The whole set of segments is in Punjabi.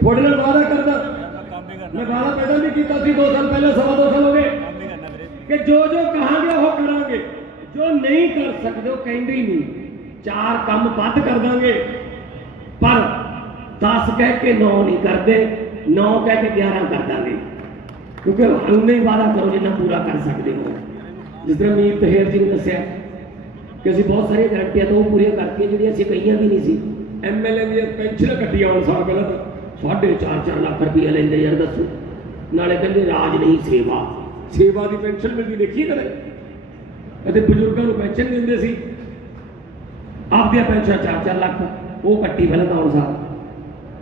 ਤੁਹਾਡੇ ਨਾਲ ਵਾਅਦਾ ਕਰਦਾ। ਮੈਂ ਵਾਅਦਾ ਪਹਿਲਾਂ ਵੀ ਕੀਤਾ ਸੀ 2 ਸਾਲ ਪਹਿਲਾਂ, ਸਵਾ 2 ਸਾਲ ਹੋ ਗਏ। ਕਿ ਜੋ ਜੋ ਕਹਾਂਗੇ, ਉਹ ਕਰਾਂਗੇ। ਜੋ ਨਹੀਂ ਕਰ ਸਕਦੇ, ਉਹ ਕਹਿੰਦੇ ਹੀ ਨਹੀਂ। ਚਾਰ ਕੰਮ ਵੱਧ ਕਰ ਦਾਂਗੇ। ਪਰ 10 ਕਹਿ ਕੇ 9 ਨਹੀਂ ਕਰਦੇ 9 ਕਹਿ ਕੇ 11 ਕਰ ਦਾਂਗੇ। ਕਿਉਂਕਿ ਉਨੇ ਹੀ ਵਾਅਦਾ ਕਰੋ ਜਿੰਨਾ ਪੂਰਾ ਕਰ ਸਕਦੇ ਹੋ। ਜਿਸ ਤਰ੍ਹਾਂ ਮੀਰ ਤਹੇਰ ਜੀ ਨੇ ਦੱਸਿਆ ਕਿ ਅਸੀਂ ਬਹੁਤ ਸਾਰੀਆਂ ਗਰੰਟੀਆਂ ਤੋਂ ਉਹ ਪੂਰੀਆਂ ਕਰਕੇ ਜਿਹੜੀਆਂ ਅਸੀਂ ਕਹੀਆਂ ਵੀ ਨਹੀਂ ਸੀ। ਐਮਐਲਏ ਦੀਆਂ ਪੈਨਸ਼ਨ ਕੱਟੀਆਂ ਆਉਣ ਸਾਲ ਪਹਿਲਾਂ ਤਾਂ। ਸਾਢੇ ਚਾਰ ਚਾਰ ਲੱਖ ਰੁਪਏ ਲੈਂਦੇ ਯਾਰ, ਦੱਸੋ। ਨਾਲੇ ਕਹਿੰਦੇ ਰਾਜ ਨਹੀਂ, ਸੇਵਾ। ਸੇਵਾ ਦੀ ਪੈਨਸ਼ਨ ਮਿਲਦੀ ਦੇਖੀ ਕਦੇ। ਅਤੇ ਬਜ਼ੁਰਗਾਂ ਨੂੰ ਪੈਨਸ਼ਨ ਦਿੰਦੇ ਸੀ ਆਪਦੀਆਂ ਪੈਨਸ਼ਨ ਚਾਰ ਚਾਰ ਲੱਖ, ਉਹ ਕੱਟੀ ਪਹਿਲਾਂ ਤਾਂ ਹੁਣ ਸਾਲ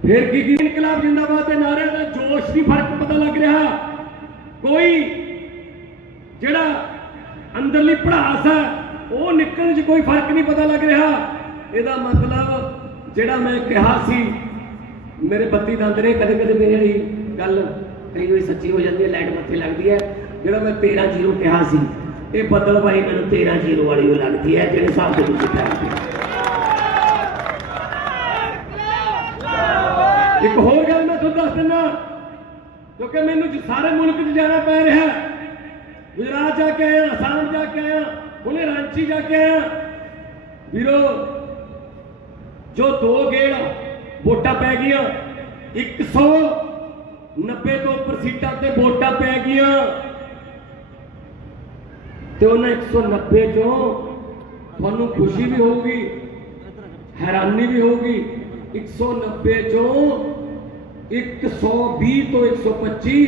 ਫਿਰ ਕੀ ਕੀ? ਇਨਕਲਾਬ ਜਿੰਦਾਬਾਦ ਦੇ ਨਾਰਿਆਂ ਦਾ ਜੋਸ਼ ਦੀ ਫ਼ਰਕ ਪਤਾ ਲੱਗ ਰਿਹਾ। ਕੋਈ ਜਿਹੜਾ ਅੰਦਰਲੀ ਪੜਾਸ ਹੈ, ਉਹ ਨਿਕਲਣ 'ਚ ਕੋਈ ਫ਼ਰਕ ਨਹੀਂ ਪਤਾ ਲੱਗ ਰਿਹਾ। ਇਹਦਾ ਮਤਲਬ ਜਿਹੜਾ ਮੈਂ ਕਿਹਾ ਸੀ, ਮੇਰੇ ਬੱਤੀ ਦੰਦ ਨੇ, ਕਦੇ ਕਦੇ ਮੇਰੀ ਜਿਹੜੀ ਗੱਲ ਕਈ ਵਾਰੀ ਸੱਚੀ ਹੋ ਜਾਂਦੀ ਹੈ, ਲਾਈਟ ਮੱਥੇ ਲੱਗਦੀ ਹੈ। ਜਿਹੜਾ ਮੈਂ 13 ਜ਼ੀਰੋ ਕਿਹਾ ਸੀ, ਇਹ ਬੱਦਲ ਭਾਈ ਮੈਨੂੰ 13 ਜ਼ੀਰੋ ਵਾਲੀ ਉਹ ਲੱਗਦੀ ਹੈ, ਜਿਹੜੇ ਹਿਸਾਬ ਦੇ ਤੁਸੀਂ ਕਰਦੇ ਇੱਕ ਹੋਰ ਗੱਲ ਮੈਂ ਤੁਹਾਨੂੰ ਦੱਸ ਦਿੰਦਾ, ਕਿਉਂਕਿ ਮੈਨੂੰ ਸਾਰੇ ਮੁਲਕ 'ਚ ਜਾਣਾ ਪੈ ਰਿਹਾ ਗੁਜਰਾਤ ਜਾ ਕੇ ਆਇਆ ਅਸਾਮ ਜਾ ਕੇ ਆਇਆ ਉਹਨੇ ਰਾਂਚੀ ਜਾ ਕੇ ਆਇਆ। ਵੀਰੋ ਜੋ ਦੋ ਗੇੜ ਵੋਟਾਂ ਪੈ ਗਈਆਂ 190 ਤੋਂ ਉੱਪਰ ਸੀਟਾਂ ਤੇ ਵੋਟਾਂ ਪੈ ਗਈਆਂ। ਤੇ ਉਹਨਾਂ 190 ਚੋਂ ਤੁਹਾਨੂੰ ਖੁਸ਼ੀ ਵੀ ਹੋਊਗੀ, ਹੈਰਾਨੀ ਵੀ ਹੋਊਗੀ 190 ਚੋਂ 120 ਤੋਂ 125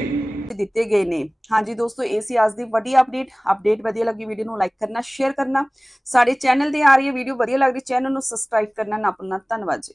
ਦਿੱਤੇ ਗਏ ਨੇ। ਹਾਂਜੀ ਦੋਸਤੋ, ਇਹ ਸੀ ਅੱਜ ਦੀ ਵੱਡੀ ਅਪਡੇਟ ਅਪਡੇਟ ਵਧੀਆ ਲੱਗੀ ਵੀਡੀਓ ਨੂੰ ਲਾਈਕ ਕਰਨਾ ਸ਼ੇਅਰ ਕਰਨਾ। ਸਾਡੇ ਚੈਨਲ ਤੇ ਆ ਰਹੀ ਹੈ ਵੀਡੀਓ ਵਧੀਆ ਲੱਗ ਰਹੀ ਚੈਨਲ ਨੂੰ ਸਬਸਕ੍ਰਾਈਬ ਕਰਨਾ ਨਾ ਭੁੱਲਣਾ। ਧੰਨਵਾਦ ਜੀ।